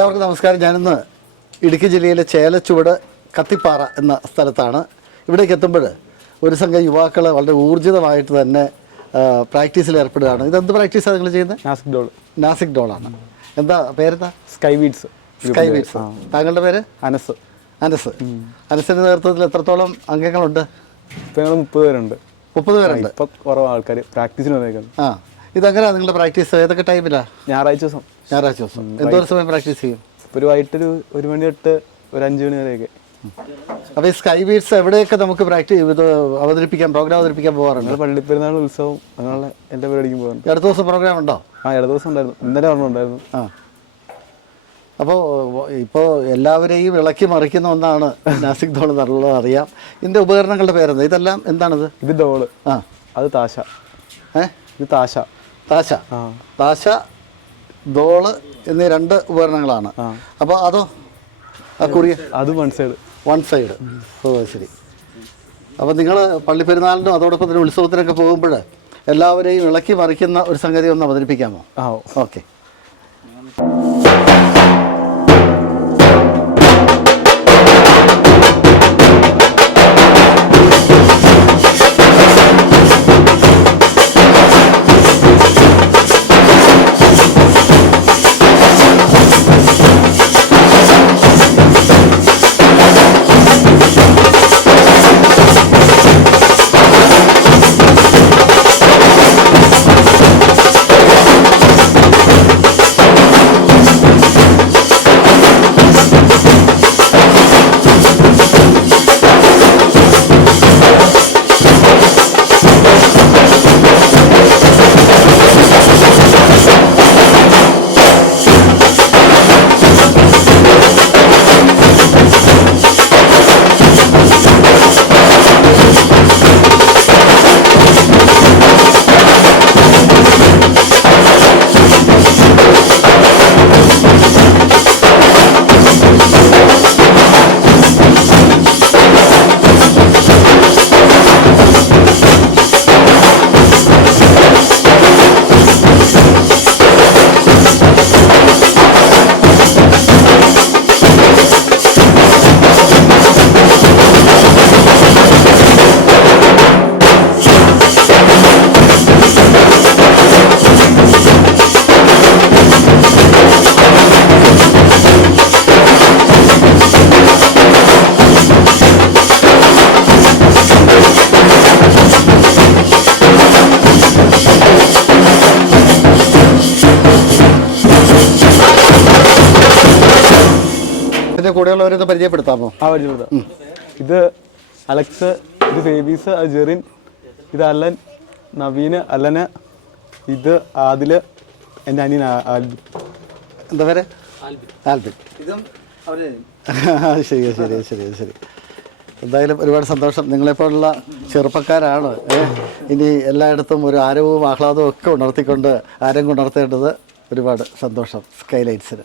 എല്ലാവർക്കും നമസ്കാരം. ഞാനിന്ന് ഇടുക്കി ജില്ലയിലെ ചേലച്ചുവട് കത്തിപ്പാറ എന്ന സ്ഥലത്താണ്. ഇവിടേക്ക് എത്തുമ്പോൾ ഒരു സംഘം യുവാക്കൾ വളരെ ഊർജിതമായിട്ട് തന്നെ പ്രാക്ടീസിൽ ഏർപ്പെടുകയാണ്. ഇതെന്ത് പ്രാക്ടീസാണ് നിങ്ങൾ ചെയ്യുന്നത്? നാസിക് ഡോളാണ്. എന്താ പേരെന്താ? Sky beats. താങ്കളുടെ പേര്? അനസ്. അനസിൻ്റെ നേതൃത്വത്തിൽ എത്രത്തോളം അംഗങ്ങളുണ്ട്? ഇപ്പോൾ ഞങ്ങൾ 30 പേരുണ്ട്. 30 പേരുണ്ട്. ഇപ്പം കുറവ് ആൾക്കാർ പ്രാക്ടീസിന് വന്നേക്കുന്നത്. ഇതെങ്ങനെയാണ് നിങ്ങളുടെ പ്രാക്ടീസ്? ഏതൊക്കെ ടൈമിലാണ്? ഞായറാഴ്ച ദിവസം. എന്തോരം സമയം പ്രാക്ടീസ് ചെയ്യും? ഒരു വൈകിട്ടൊരു 1 മണി തൊട്ട് ഒരു 5 മണി വരെയൊക്കെ. അപ്പോൾ ഈ സ്കൈ ബീറ്റ്സ് എവിടെയൊക്കെ നമുക്ക് പ്രോഗ്രാം അവതരിപ്പിക്കാൻ പോകാറുണ്ട്? പള്ളിപ്പെരുന്നാൾ ഉത്സവം അങ്ങനെയുള്ള എല്ലാ പരിപാടിക്കും പോകാറുണ്ട്. അടുത്ത ദിവസം പ്രോഗ്രാം ഉണ്ടോ? അടുത്ത ദിവസം ഉണ്ടായിരുന്നു. ഇന്നലെ ഉണ്ടായിരുന്നു. അപ്പോൾ ഇപ്പോൾ എല്ലാവരെയും ഇളക്കി മറിക്കുന്ന ഒന്നാണ് നാസിക് ഡോൾ എന്നുള്ളത് അറിയാം. ഇതിൻ്റെ ഉപകരണങ്ങളുടെ പേരെന്താ? ഇതെല്ലാം എന്താണിത്? ഇത് ഡോള്. അത് താശ. ഇത് താശ. താശ, ഡോള് എന്നീ 2 ഉപകരണങ്ങളാണ്. അപ്പോൾ അതോ? അത് വൺ സൈഡ്. ശരി. അപ്പോൾ നിങ്ങൾ പള്ളിപ്പെരുന്നാളിനും അതോടൊപ്പം തന്നെ ഉത്സവത്തിനൊക്കെ പോകുമ്പോൾ എല്ലാവരെയും ഇളക്കി മറിക്കുന്ന ഒരു സംഗതി ഒന്ന് അവതരിപ്പിക്കാമോ? ഓക്കെ. കൂടെയുള്ളവരൊന്ന് പരിചയപ്പെടുത്താമോ? പരിചയപ്പെടുത്താം. ഇത് അലക്സ്, ഇത് ഫേബീസ്, അത് ജെറിൻ, ഇത് അലൻ, നവീന്, അലന്, ഇത് ആദില്, എൻ്റെ അനിയൻ ആൽബിൻ. എന്താ പേര്? ആൽബിൻ. ശരി. എന്തായാലും ഒരുപാട് സന്തോഷം. നിങ്ങളെപ്പോലുള്ള ചെറുപ്പക്കാരാണ് ഇനി എല്ലായിടത്തും ഒരു ആരവവും ആഹ്ലാദവും ഒക്കെ ഉണർത്തിക്കൊണ്ട് ആരും ഉണർത്തേണ്ടത്. ഒരുപാട് സന്തോഷം സ്കൈലൈറ്റ്സിന്.